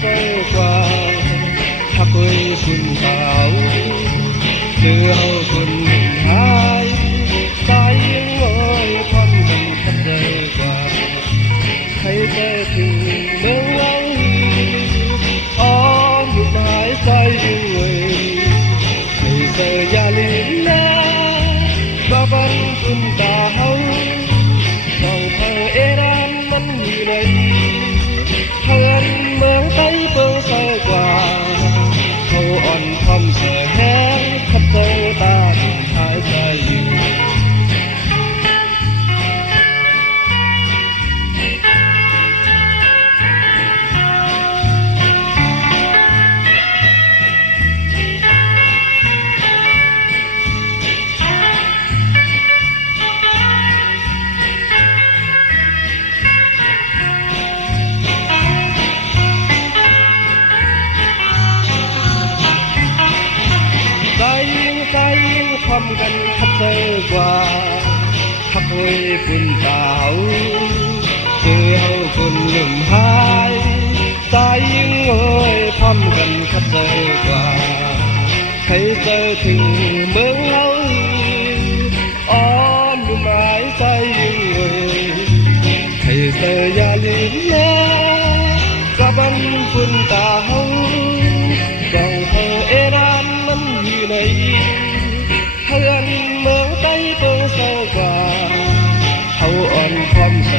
ใจกว่าถ้าเคยคุณสาวเดือคุณหายตายยังโอยความกันขัดใจกว่าใครจะถึงเมืองเราอ้อมอยู่หมายใจอยู่เว้ยให้เจอยาลืมนะบาบันคุณตาเฮาสองเธอเอรานมันอยู่ในเพื่อนเมืองไทยเปิงเสกว่าเขาอ่อนคำเสแห้งขัดใจตาหายใจอยู่ความกันขัดใจกว่าทักเว้ยคุณสาวเจอเฮาคนลืมหายตายยิ่งเอ้ยความกันขัดใจกว่าใครเจอถึงเมืองเฮาอ้อมอยู่หมายใจยิ่งเอ้ยใครเจออย่าลืมนะกระบันคุณตาเฮาสองเธอเอรานมันอยู่ในเพื่อนเมืองใต้เปิงเศร้ากว่าเขาอ่อนความเส